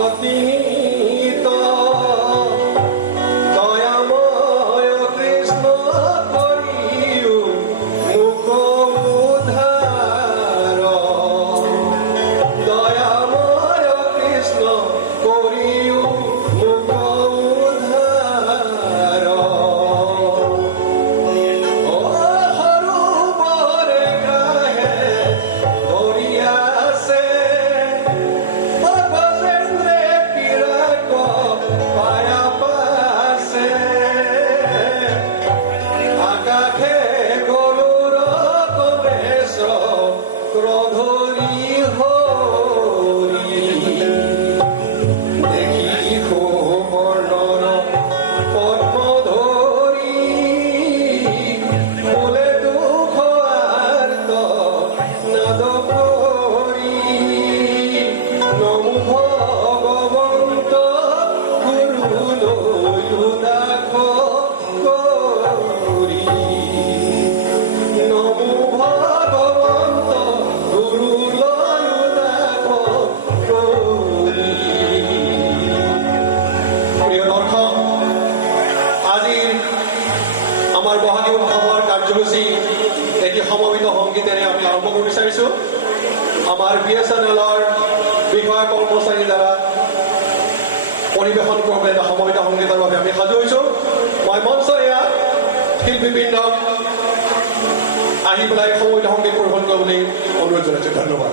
প্রতিনিত দয়াময় কৃষ্ণ করিও মুখ উদ্ধার দয়াময় কৃষ্ণ করিও মুখ উদ্ধার ও হরু বরে গ্রাহে ধরিয়াছে ও গজেন্দ্রে পিরাক পায়া পাশে আকাশে গরুর কবেশ ক্রোধরি হরি দেখি কোমলন পদ্ম ধরি ফুলে দুঃখ আর্ত নাদ করি নমো ভগবন্ত গুরু লয়ু দাখ করি নমো ভগবন্ত গুরু লয়ু দাখ করি। প্রিয় দর্শক, আজিৰ আমাৰ বহাগী উৎসৱৰ কাৰ্যসূচী এটি সমবেত সংগীতেৰে আমি আৰম্ভ কৰিব বিচাৰিছোঁ। আমাৰ BSNLৰ বিষয়া কৰ্মচাৰীৰ দ্বাৰা পৰিৱেশন কৰিব এটা সমবেত সংগীতৰ বাবে আমি সাজু হৈছোঁ। মই মঞ্চ এয়া শিল্পীবৃন্দক আহি পেলাই সমবেত সংগীত পৰিৱেশন কৰিবলৈ অনুৰোধ জনাইছোঁ। ধন্যবাদ।